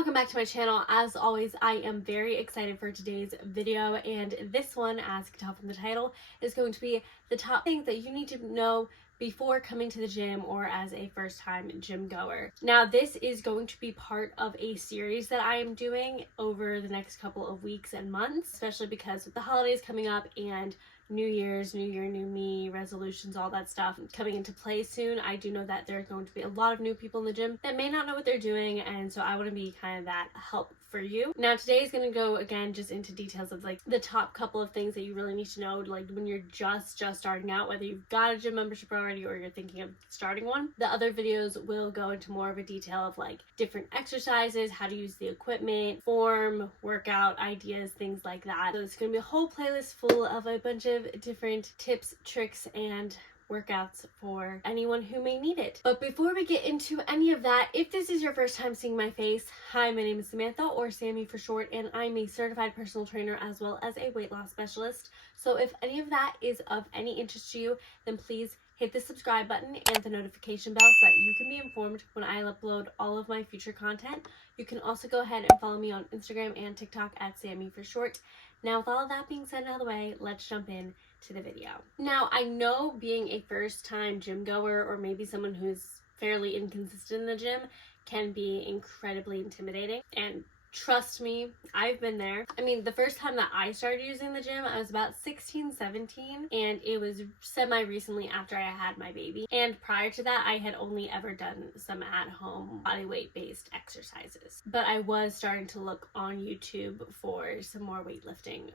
Welcome back to my channel. As always, I am very excited for today's video, and this one, as you can tell from the title, is going to be the top things that you need to know before coming to the gym or as a first-time gym goer. Now, this is going to be part of a series that I am doing over the next couple of weeks and months, especially because with the holidays coming up and New Year's, New Year, New Me, resolutions, all that stuff coming into play soon. I do know that there's going to be a lot of new people in the gym that may not know what they're doing, and so I want to be kind of that help for you. Now, today is going to go again just into details of like the top couple of things that you really need to know, like when you're just starting out, whether you've got a gym membership already or you're thinking of starting one. The other videos will go into more of a detail of like different exercises, how to use the equipment, form, workout ideas, things like that. So it's going to be a whole playlist full of a bunch of different tips, tricks, and workouts for anyone who may need it. But before we get into any of that, if this is your first time seeing my face, hi, my name is Samantha, or Sammy for short, and I'm a certified personal trainer as well as a weight loss specialist. So if any of that is of any interest to you, then please hit the subscribe button and the notification bell so that you can be informed when I upload all of my future content. You can also go ahead and follow me on Instagram and TikTok at Sammy for short. Now, with all of that being said and out of the way, let's jump in to the video. Now, I know being a first-time gym goer or maybe someone who's fairly inconsistent in the gym can be incredibly intimidating, and trust me, I've been there. I mean, the first time that I started using the gym, I was about 16, 17, and it was semi-recently after I had my baby. And prior to that, I had only ever done some at-home bodyweight-based exercises. But I was starting to look on YouTube for some more weightlifting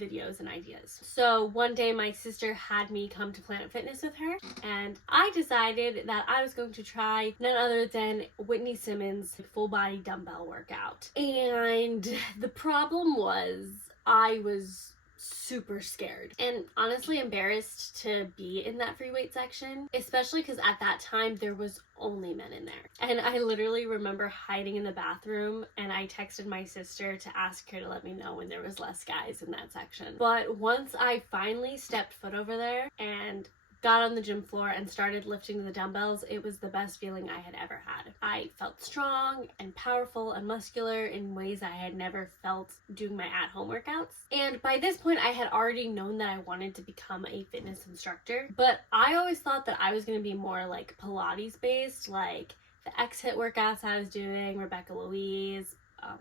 videos and ideas. So one day my sister had me come to Planet Fitness with her, and I decided that I was going to try none other than Whitney Simmons' full body dumbbell workout. And the problem was I was super scared and honestly embarrassed to be in that free weight section, especially because at that time there was only men in there. And I literally remember hiding in the bathroom, and I texted my sister to ask her to let me know when there was less guys in that section. But once I finally stepped foot over there and got on the gym floor and started lifting the dumbbells, it was the best feeling I had ever had. I felt strong and powerful and muscular in ways I had never felt doing my at-home workouts. And by this point, I had already known that I wanted to become a fitness instructor, but I always thought that I was going to be more like Pilates based, like the X-Hit workouts I was doing, Rebecca Louise,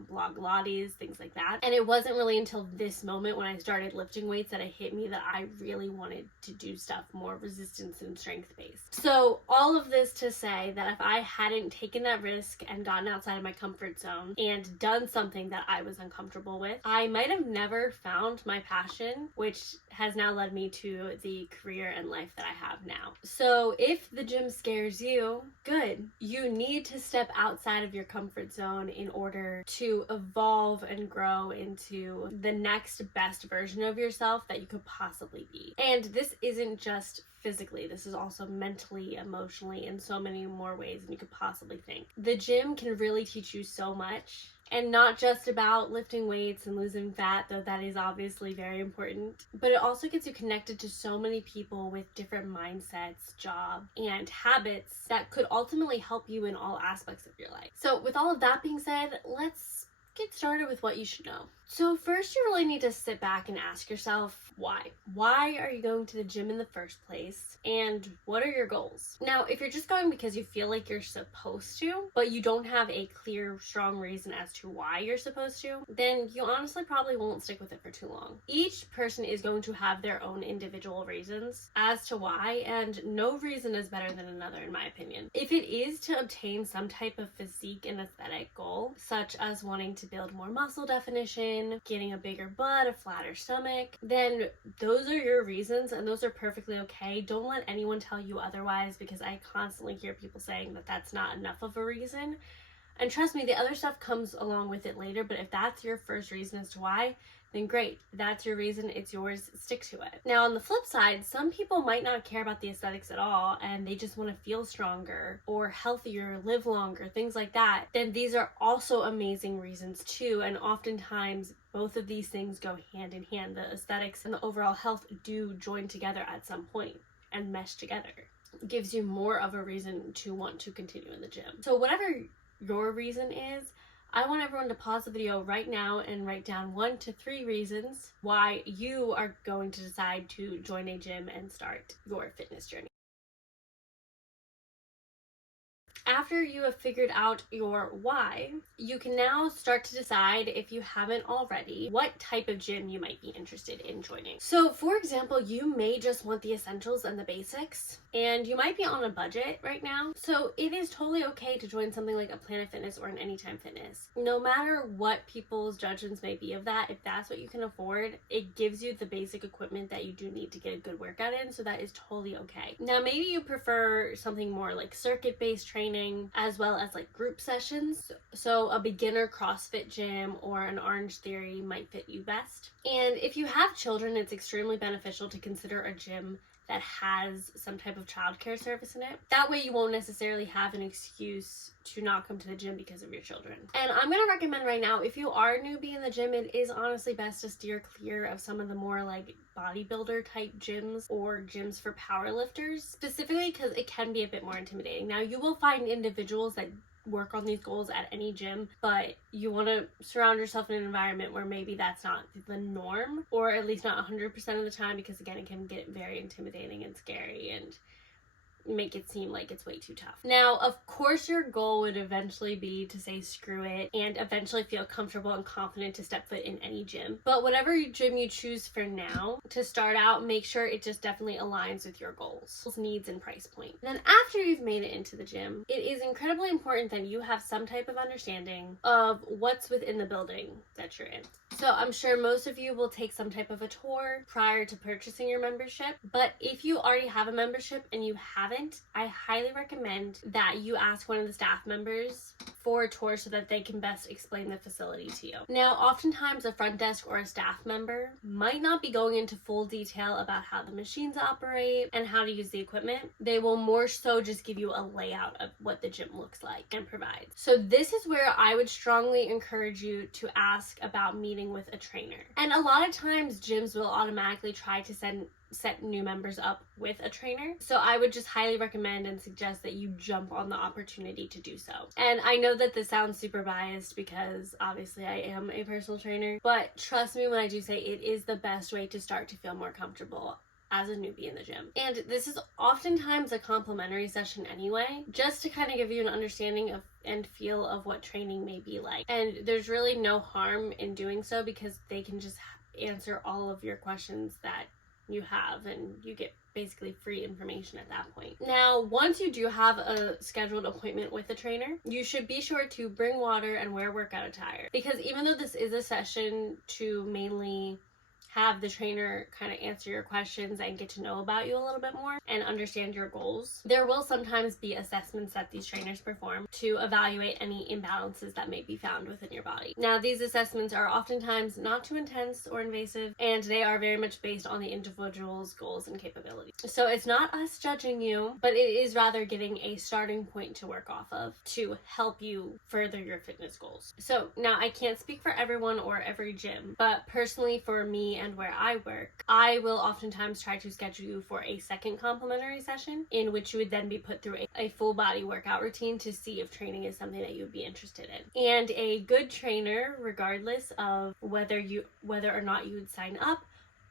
blog Pilates, things like that. And it wasn't really until this moment when I started lifting weights that it hit me that I really wanted to do stuff more resistance and strength based. So all of this to say that if I hadn't taken that risk and gotten outside of my comfort zone and done something that I was uncomfortable with, I might have never found my passion, which has now led me to the career and life that I have now. So if the gym scares you, good. You need to step outside of your comfort zone in order to evolve and grow into the next best version of yourself that you could possibly be. And this isn't just physically, this is also mentally, emotionally, in so many more ways than you could possibly think. The gym can really teach you so much. And not just about lifting weights and losing fat, though that is obviously very important, but it also gets you connected to so many people with different mindsets, jobs, and habits that could ultimately help you in all aspects of your life. So with all of that being said, let's get started with what you should know. So first, you really need to sit back and ask yourself why. Why are you going to the gym in the first place? And what are your goals? Now, if you're just going because you feel like you're supposed to, but you don't have a clear, strong reason as to why you're supposed to, then you honestly probably won't stick with it for too long. Each person is going to have their own individual reasons as to why, and no reason is better than another in my opinion. If it is to obtain some type of physique and aesthetic goal, such as wanting to build more muscle definition, getting a bigger butt, a flatter stomach, then those are your reasons, and those are perfectly okay. Don't let anyone tell you otherwise, because I constantly hear people saying that that's not enough of a reason. And trust me, the other stuff comes along with it later, but if that's your first reason as to why, then great. That's your reason, it's yours, stick to it. Now, on the flip side, some people might not care about the aesthetics at all, and they just want to feel stronger or healthier, live longer, things like that. Then these are also amazing reasons too, and oftentimes both of these things go hand in hand. The aesthetics and the overall health do join together at some point and mesh together. It gives you more of a reason to want to continue in the gym. So whatever your reason is, I want everyone to pause the video right now and write down 1 to 3 reasons why you are going to decide to join a gym and start your fitness journey. After you have figured out your why, you can now start to decide, if you haven't already, what type of gym you might be interested in joining. So for example, you may just want the essentials and the basics, and you might be on a budget right now. So it is totally okay to join something like a Planet Fitness or an Anytime Fitness. No matter what people's judgments may be of that, if that's what you can afford, it gives you the basic equipment that you do need to get a good workout in, so that is totally okay. Now maybe you prefer something more like circuit-based training, as well as like group sessions. So a beginner CrossFit gym or an Orange Theory might fit you best. And if you have children, it's extremely beneficial to consider a gym that has some type of childcare service in it. That way you won't necessarily have an excuse to not come to the gym because of your children. And I'm gonna recommend right now, if you are a newbie in the gym, it is honestly best to steer clear of some of the more like bodybuilder type gyms or gyms for powerlifters, specifically because it can be a bit more intimidating. Now you will find individuals that work on these goals at any gym, but you want to surround yourself in an environment where maybe that's not the norm, or at least not 100% of the time, because again, it can get very intimidating and scary and make it seem like it's way too tough. Now, of course, your goal would eventually be to say screw it and eventually feel comfortable and confident to step foot in any gym. But whatever gym you choose for now, to start out, make sure it just definitely aligns with your goals, needs, and price point. Then after you've made it into the gym, it is incredibly important that you have some type of understanding of what's within the building that you're in. So I'm sure most of you will take some type of a tour prior to purchasing your membership, but if you already have a membership and you haven't, I highly recommend that you ask one of the staff members for a tour so that they can best explain the facility to you. Now, oftentimes a front desk or a staff member might not be going into full detail about how the machines operate and how to use the equipment. They will more so just give you a layout of what the gym looks like and provide. So this is where I would strongly encourage you to ask about meeting with a trainer. And a lot of times gyms will automatically try to set new members up with a trainer. So I would just highly recommend and suggest that you jump on the opportunity to do so. And I know that this sounds super biased because obviously I am a personal trainer, but trust me when I do say it is the best way to start to feel more comfortable as a newbie in the gym. And this is oftentimes a complimentary session anyway, just to kind of give you an understanding of and feel of what training may be like. And there's really no harm in doing so, because they can just answer all of your questions that you have, and you get basically free information at that point. Now, once you do have a scheduled appointment with a trainer, you should be sure to bring water and wear workout attire, because even though this is a session to mainly have the trainer kind of answer your questions and get to know about you a little bit more and understand your goals, there will sometimes be assessments that these trainers perform to evaluate any imbalances that may be found within your body. Now, these assessments are oftentimes not too intense or invasive, and they are very much based on the individual's goals and capabilities. So it's not us judging you, but it is rather getting a starting point to work off of to help you further your fitness goals. So now, I can't speak for everyone or every gym, but personally for me and where I work, I will oftentimes try to schedule you for a second complimentary session in which you would then be put through a full body workout routine to see if training is something that you would be interested in. And a good trainer, regardless of whether or not you would sign up,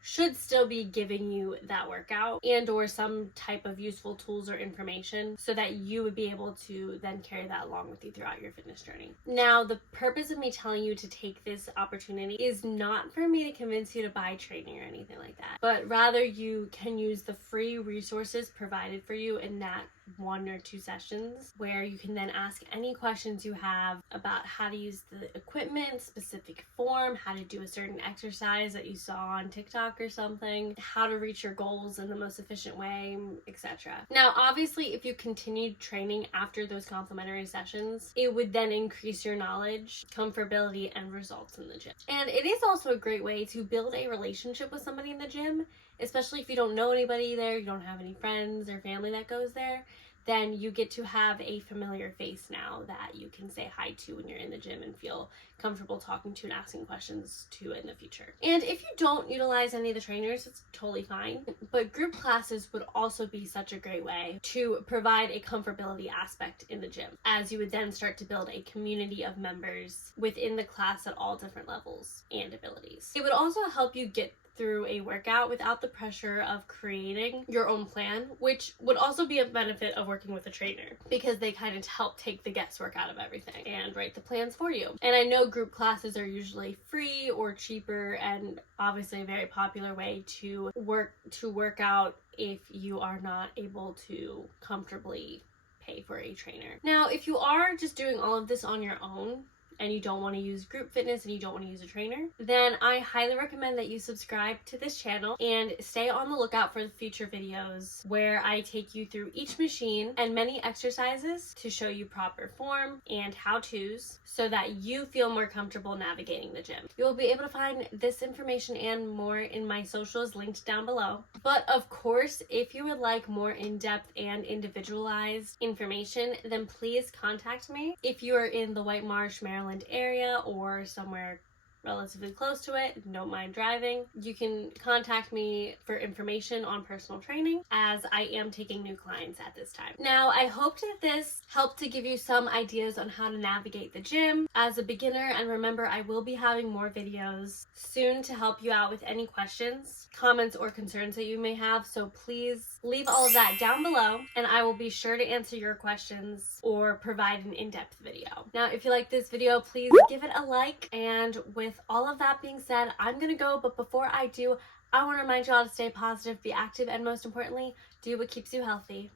should still be giving you that workout and or some type of useful tools or information so that you would be able to then carry that along with you throughout your fitness journey. Now, the purpose of me telling you to take this opportunity is not for me to convince you to buy training or anything like that, but rather you can use the free resources provided for you in that 1 or 2 sessions, where you can then ask any questions you have about how to use the equipment, specific form, how to do a certain exercise that you saw on TikTok or something, how to reach your goals in the most efficient way, etc. Now, obviously, if you continued training after those complimentary sessions, it would then increase your knowledge, comfortability, and results in the gym. And it is also a great way to build a relationship with somebody in the gym, especially if you don't know anybody there, you don't have any friends or family that goes there. Then you get to have a familiar face now that you can say hi to when you're in the gym and feel comfortable talking to and asking questions to in the future. And if you don't utilize any of the trainers, it's totally fine. But group classes would also be such a great way to provide a comfortability aspect in the gym, as you would then start to build a community of members within the class at all different levels and abilities. It would also help you get through a workout without the pressure of creating your own plan, which would also be a benefit of working with a trainer, because they kind of help take the guesswork out of everything and write the plans for you. And I know group classes are usually free or cheaper, and obviously a very popular way to work out if you are not able to comfortably pay for a trainer. Now, if you are just doing all of this on your own, and you don't want to use group fitness and you don't want to use a trainer, then I highly recommend that you subscribe to this channel and stay on the lookout for the future videos where I take you through each machine and many exercises to show you proper form and how-tos so that you feel more comfortable navigating the gym. You will be able to find this information and more in my socials linked down below. But of course, if you would like more in-depth and individualized information, then please contact me. If you are in the White Marsh, Maryland area or somewhere relatively close to it, don't mind driving, you can contact me for information on personal training, as I am taking new clients at this time. Now, I hope that this helped to give you some ideas on how to navigate the gym as a beginner, and remember, I will be having more videos soon to help you out with any questions, comments, or concerns that you may have, so please leave all of that down below and I will be sure to answer your questions or provide an in-depth video. Now, if you like this video, please give it a like, and with all of that being said, I'm gonna go, but before I do, I want to remind you all to stay positive, be active, and most importantly, do what keeps you healthy.